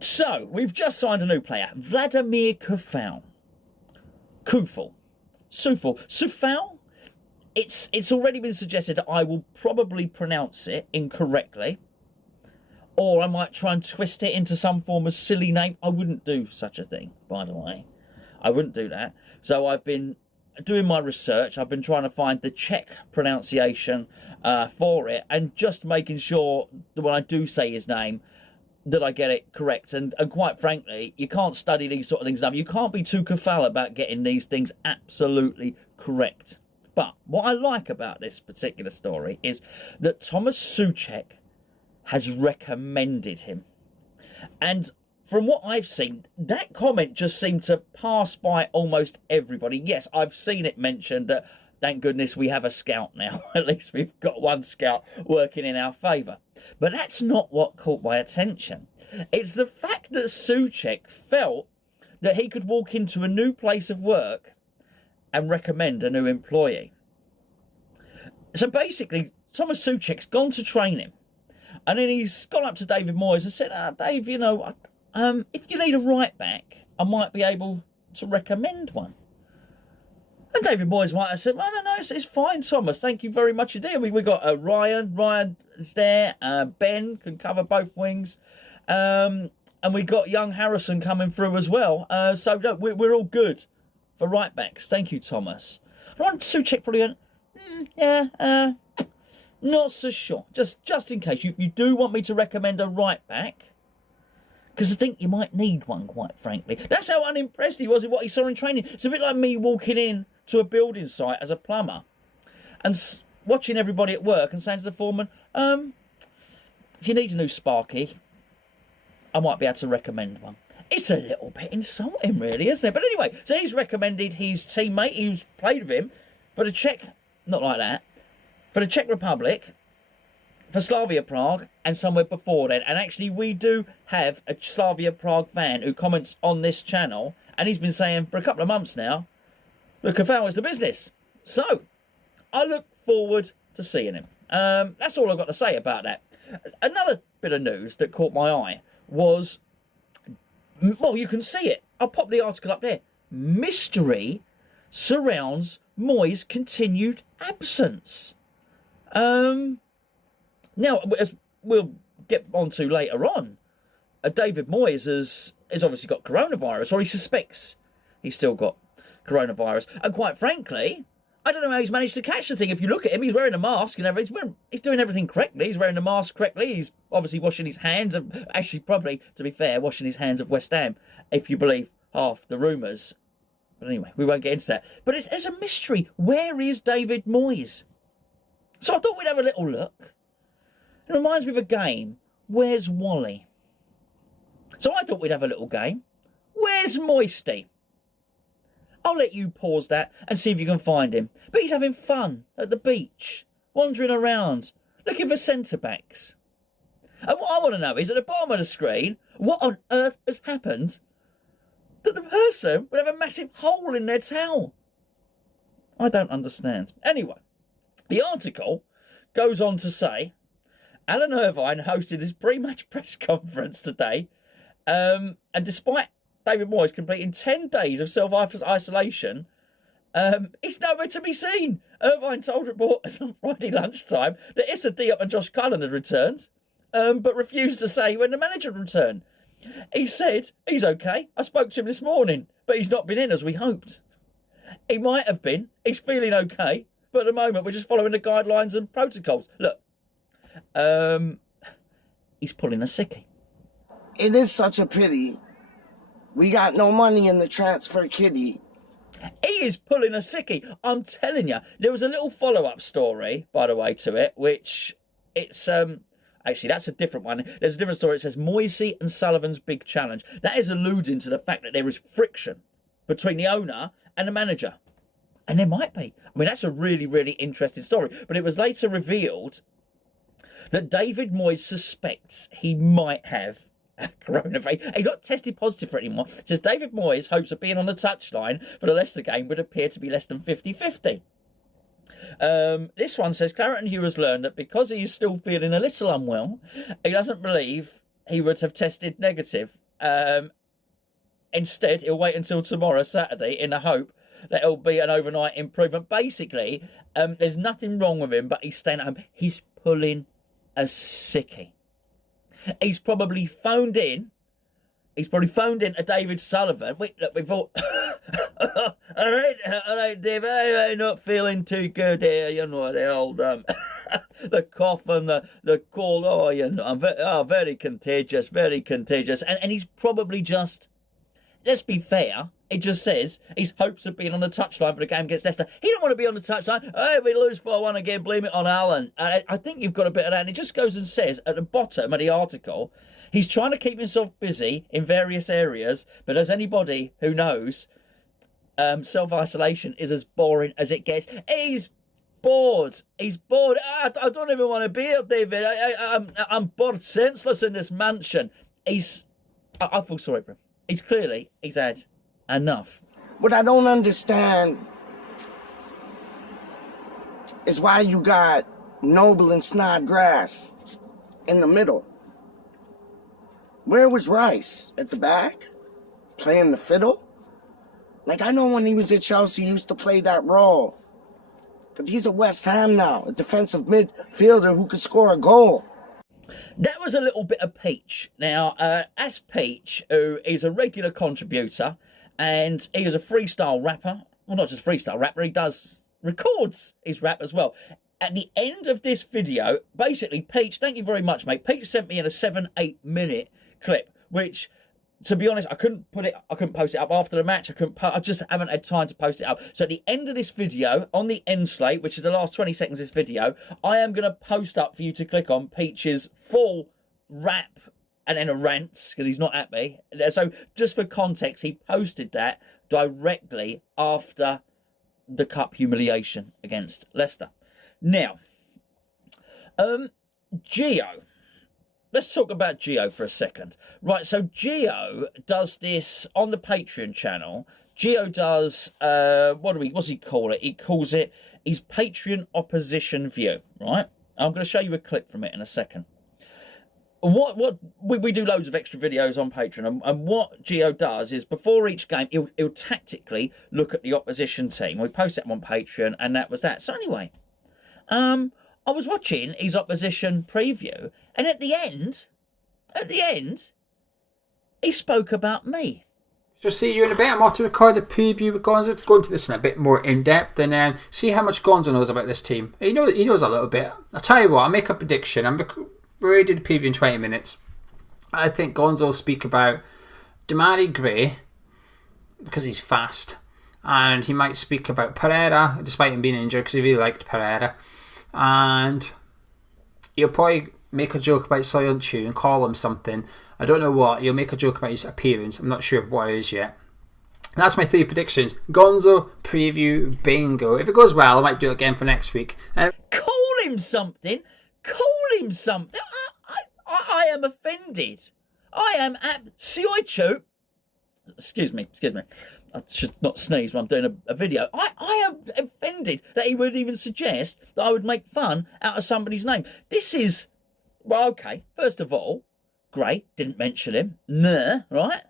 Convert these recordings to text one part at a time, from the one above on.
So, we've just signed a new player, Vladimír Coufal. Coufal? It's already been suggested that I will probably pronounce it incorrectly. Or I might try and twist it into some form of silly name. I wouldn't do such a thing, by the way. I wouldn't do that. So I've been doing my research. I've been trying to find the Czech pronunciation for it. And just making sure that when I do say his name, that I get it correct. And quite frankly, you can't study these sort of things up. You can't be too Coufal about getting these things absolutely correct. But what I like about this particular story is that Thomas Souček has recommended him. And from what I've seen, that comment just seemed to pass by almost everybody. Yes, I've seen it mentioned that, thank goodness, we have a scout now. At least we've got one scout working in our favour. But that's not what caught my attention. It's the fact that Souček felt that he could walk into a new place of work and recommend a new employee. So basically, Thomas Souček's gone to train him. And then he's gone up to David Moyes and said, Dave, you know, if you need a right back, I might be able to recommend one. And David Moyes might have said, well, no, it's fine, Thomas. Thank you very much indeed. We got Ryan is there. Ben can cover both wings. And we got young Harrison coming through as well. So no, we're all good for right backs. Thank you, Thomas. I want Souček probably went, not so sure. Just in case. You do want me to recommend a right back? Because I think you might need one, quite frankly. That's how unimpressed he was with what he saw in training. It's a bit like me walking in to a building site as a plumber and watching everybody at work and saying to the foreman, if you need a new sparky, I might be able to recommend one. It's a little bit insulting, really, isn't it? But anyway, so he's recommended his teammate who's played with him for the Czech, not like that, for the Czech Republic, for Slavia Prague, and somewhere before then. And actually, we do have a Slavia Prague fan who comments on this channel, and he's been saying for a couple of months now that Coufal is the business. So, I look forward to seeing him. That's all I've got to say about that. Another bit of news that caught my eye was, well, you can see it. I'll pop the article up there. Mystery surrounds Moyes' continued absence. Now, as we'll get on to later on, David Moyes has obviously got coronavirus, or he suspects he's still got coronavirus. And quite frankly, I don't know how he's managed to catch the thing. If you look at him, he's wearing a mask and everything. He's doing everything correctly. He's wearing the mask correctly. He's obviously washing his hands. Actually, probably, to be fair, washing his hands of West Ham, if you believe half the rumours. But anyway, we won't get into that. But it's a mystery. Where is David Moyes? So I thought we'd have a little look. It reminds me of a game. Where's Wally? So I thought we'd have a little game. Where's Moisty? I'll let you pause that and see if you can find him. But he's having fun at the beach, wandering around, looking for centre-backs. And what I want to know is, at the bottom of the screen, what on earth has happened that the person would have a massive hole in their towel? I don't understand. Anyway, the article goes on to say, Alan Irvine hosted his pre-match press conference today, and despite David Moyes completing 10 days of self-isolation, he's nowhere to be seen. Irvine told reporters on Friday lunchtime that Issa Diop and Josh Cullen had returned, but refused to say when the manager would return. He said he's okay. I spoke to him this morning, but he's not been in as we hoped. He might have been. He's feeling okay, but at the moment we're just following the guidelines and protocols. Look, he's pulling a sickie. It is such a pity. We got no money in the transfer kitty. He is pulling a sickie. I'm telling you. There was a little follow-up story, by the way, to it, which it's actually that's a different one. There's a different story. It says Moisey and Sullivan's big challenge. That is alluding to the fact that there is friction between the owner and the manager. And there might be. I mean, that's a really, really interesting story. But it was later revealed that David Moyes suspects he might have coronavirus. He's not tested positive for it anymore. It says David Moyes' hopes of being on the touchline for the Leicester game would appear to be less than 50-50. This one says Claret Hugh has learned that because he is still feeling a little unwell, he doesn't believe he would have tested negative Instead, he'll wait until tomorrow, Saturday, in the hope that it'll be an overnight improvement. Basically, there's nothing wrong with him, but he's staying at home. He's pulling a sickie. He's probably phoned in a David Sullivan. We thought, all right, David, I'm not feeling too good here. You know, the old the cough and the cold. Oh, you know, I'm very contagious, very contagious. And he's probably just, let's be fair, it just says his hopes of being on the touchline for the game against Leicester. He don't want to be on the touchline. Oh, if we lose 4-1 again, blame it on Alan. I think you've got a bit of that. And it just goes and says at the bottom of the article, he's trying to keep himself busy in various areas. But as anybody who knows, self-isolation is as boring as it gets. He's bored. He's bored. I don't even want to be here, David. I'm bored senseless in this mansion. I feel sorry for him. He's had enough. What I don't understand is why you got Noble and Snodgrass in the middle. Where was Rice? At the back? Playing the fiddle? Like, I know when he was at Chelsea, he used to play that role. But he's at West Ham now, a defensive midfielder who could score a goal. That was a little bit of Peach. Now, as Peach, who is a regular contributor, and he is a freestyle rapper. Well, not just freestyle rapper, he records his rap as well. At the end of this video, basically, Peach, thank you very much, mate. Peach sent me in a 7-8 minute clip, which, to be honest, I couldn't post it up after the match. I just haven't had time to post it up. So at the end of this video, on the end slate, which is the last 20 seconds of this video, I am going to post up for you to click on Peach's full rap and then a rant, because he's not at me. So just for context, he posted that directly after the cup humiliation against Leicester. Now, Gio. Let's talk about Gio for a second. Right, so Gio does this on the Patreon channel. Gio does, what's he call it? He calls it his Patreon opposition view, right? I'm going to show you a clip from it in a second. We do loads of extra videos on Patreon, and what Gio does is before each game, he'll tactically look at the opposition team. We post it on Patreon, and that was that. So anyway, I was watching his opposition preview, and at the end, he spoke about me. So see you in a bit. I'm off to record the preview with Gonzo. Go into this in a bit more in depth and see how much Gonzo knows about this team. He knows a little bit. I'll tell you what, I'll make a prediction. We already did the preview in 20 minutes. I think Gonzo will speak about Demarai Gray because he's fast. And he might speak about Pereira, despite him being injured, because he really liked Pereira. And he'll probably make a joke about Soyuncu and call him something. I don't know what. He'll make a joke about his appearance. I'm not sure what it is yet. That's my 3 predictions. Gonzo, preview, bingo. If it goes well, I might do it again for next week. Call him something. Call him something. I am offended. I am at Soyuncu. Excuse me. I should not sneeze when I'm doing a video. I am offended that he would even suggest that I would make fun out of somebody's name. This is, well, okay, first of all, Gray, didn't mention him. Nah, right?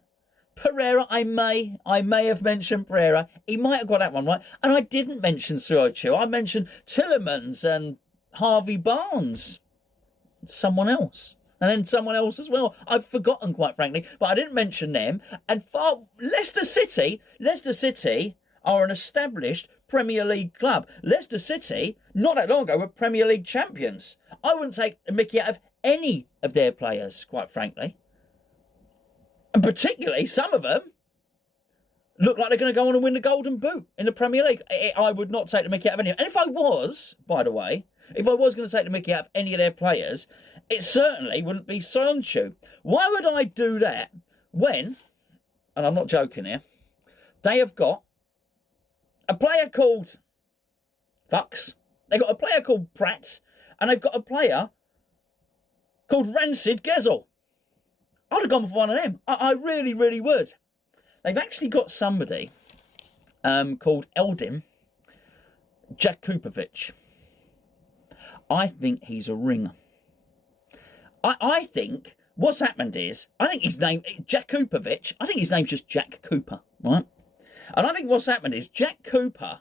Pereira, I may have mentioned Pereira. He might have got that one right. And I didn't mention Soyuncu. I mentioned Tillemans and Harvey Barnes. Someone else. And then someone else as well. I've forgotten, quite frankly, but I didn't mention them. And Leicester City are an established Premier League club. Leicester City, not that long ago, were Premier League champions. I wouldn't take the mickey out of any of their players, quite frankly. And particularly, some of them look like they're going to go on and win the Golden Boot in the Premier League. I would not take the mickey out of any. And if I was, by the way, if I was going to take the mickey out of any of their players, it certainly wouldn't be Soyuncu. Why would I do that when, and I'm not joking here, they have got a player called Fucks, they've got a player called Pratt, and they've got a player called Rancid Gezel. I'd have gone for one of them. I really, really would. They've actually got somebody called Eldim Jakupovic. I think he's a ringer. I think what's happened is, I think his name, Jack Coopervich, I think his name's just Jack Cooper, right? And I think what's happened is Jack Cooper,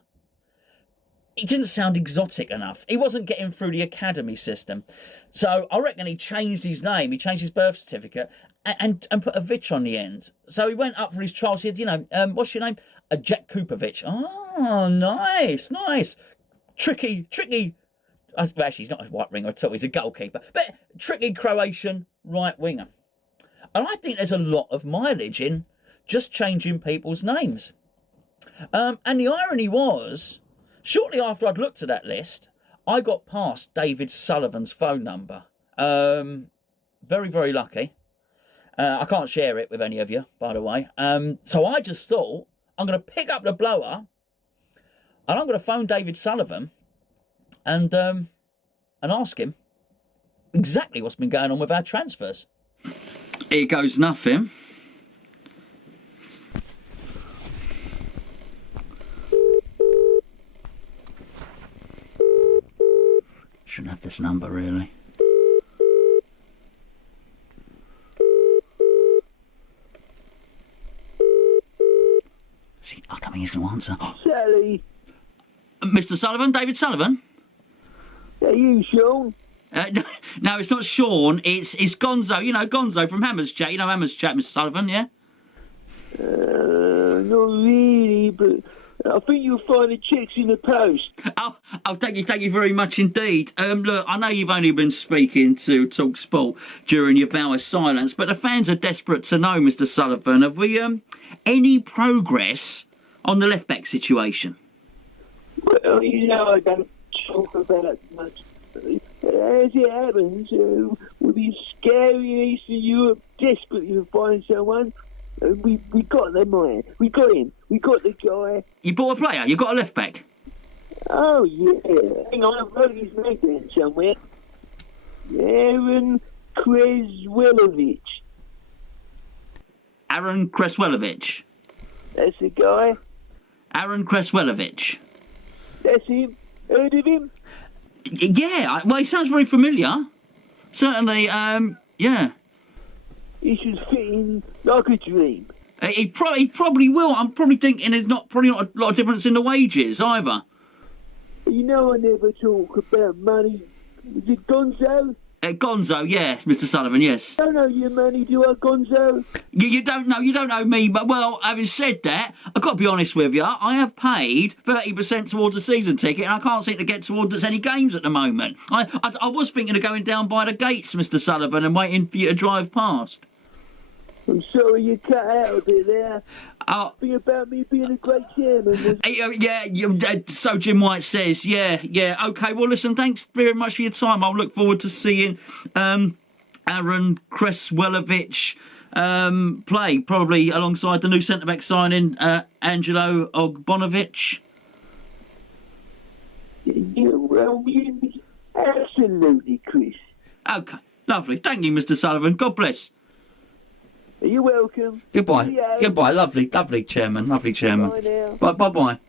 he didn't sound exotic enough. He wasn't getting through the academy system. So I reckon he changed his name, he changed his birth certificate, and put a Vitch on the end. So he went up for his trial, said, you know, what's your name? Jack Coopervich. Oh, nice, nice. Tricky. Well, actually, he's not a right winger at all, he's a goalkeeper. But tricky Croatian right winger. And I think there's a lot of mileage in just changing people's names. And the irony was, shortly after I'd looked at that list, I got past David Sullivan's phone number. Very, very lucky. I can't share it with any of you, by the way. So I just thought, I'm going to pick up the blower, and I'm going to phone David Sullivan and ask him exactly what's been going on with our transfers. Here goes nothing. Shouldn't have this number, really. See, I don't think he's going to answer. Sally. Mr. Sullivan, David Sullivan? Are you Sean? No, it's not Sean. It's Gonzo. You know Gonzo from Hammer's Chat. You know Hammer's Chat, Mr. Sullivan, yeah? Not really, but I think you'll find the checks in the post. Oh, thank you very much indeed. Look, I know you've only been speaking to Talk Sport during your vow of silence, but the fans are desperate to know, Mr. Sullivan, have we any progress on the left back situation? Well, you know, I don't talk about much. As it happens, we've been scouring Eastern Europe desperately to find someone. We got the man. We got him. We got the guy. You bought a player? You got a left back? Oh, yeah. Hang on, I've wrote his name down somewhere. Aaron Kreswelovich. Aaron Kreswelovich. That's the guy. Aaron Kreswelovich. That's him. Heard of him? Yeah, well, he sounds very familiar. Certainly, yeah. He should fit in like a dream. He probably will. I'm probably thinking there's probably not a lot of difference in the wages either. You know I never talk about money. Is it Gonzo? Gonzo, yes, Mr. Sullivan, yes. I don't know your money, do I, Gonzo? You don't know me, but, well, having said that, I've got to be honest with you, I have paid 30% towards a season ticket, and I can't seem to get towards any games at the moment. I was thinking of going down by the gates, Mr. Sullivan, and waiting for you to drive past. I'm sorry you cut out a bit there. Think about me being a great chairman. Yeah, so Jim White says. Yeah. Okay, well, listen, thanks very much for your time. I'll look forward to seeing Aaron Kreswelovich play, probably alongside the new centre-back signing, Angelo Ogbonovich. Yeah, well, absolutely, Chris. Okay, lovely. Thank you, Mr. Sullivan. God bless. You're welcome. Goodbye. Lovely, chairman. Lovely chairman. Bye now. Bye.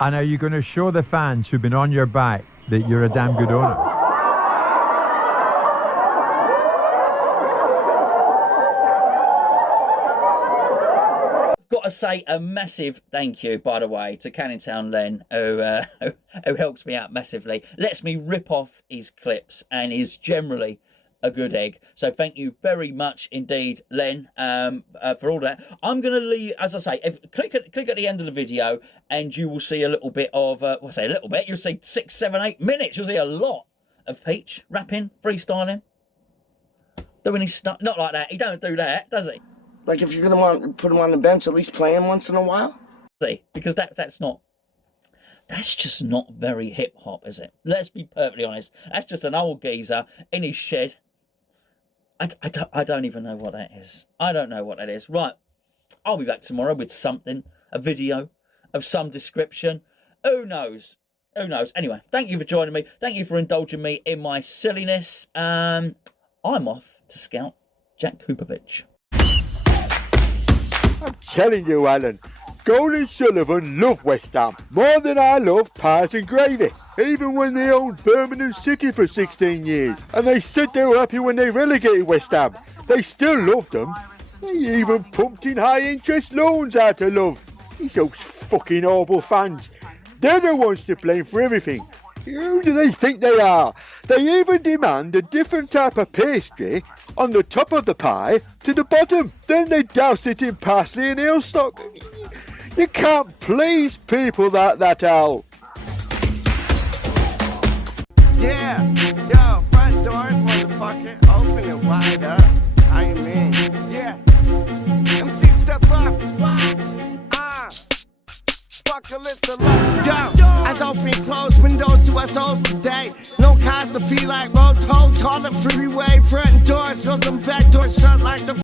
And are you going to show the fans who've been on your back that you're a damn good owner? I've got to say a massive thank you, by the way, to Canning Town Len, who helps me out massively, lets me rip off his clips, and is generally a good egg. So thank you very much indeed, Len, for all that. I'm going to leave, as I say, click at the end of the video and you will see a little bit of, well, I say a little bit, you'll see 6, 7, 8 minutes. You'll see a lot of Peach rapping, freestyling, doing his stuff. Not like that. He don't do that, does he? Like, if you're going to want to put him on the bench, at least play him once in a while? See, because that's just not very hip-hop, is it? Let's be perfectly honest. That's just an old geezer in his shed. I don't even know what that is. I don't know what that is. Right, I'll be back tomorrow with something, a video of some description. Who knows? Anyway, thank you for joining me. Thank you for indulging me in my silliness. I'm off to scout Jack Coopervich. I'm telling you, Alan, Scholes and Sullivan love West Ham more than I love pies and gravy. Even when they owned Birmingham City for 16 years, and they said they were happy when they relegated West Ham, they still loved them. They even pumped in high interest loans out of love. These those fucking horrible fans. They're the ones to blame for everything. Who do they think they are? They even demand a different type of pastry on the top of the pie to the bottom. Then they douse it in parsley and eel stock. You can't please people like that, Al. Yeah, yo, front doors, motherfucker, open it wide up. How you mean? Yeah, MC step up. What? Apocalypse alert. Yo, as open close windows to us all day. No cars to feel like road tolls. Call the freeway, front doors, so some back doors shut like the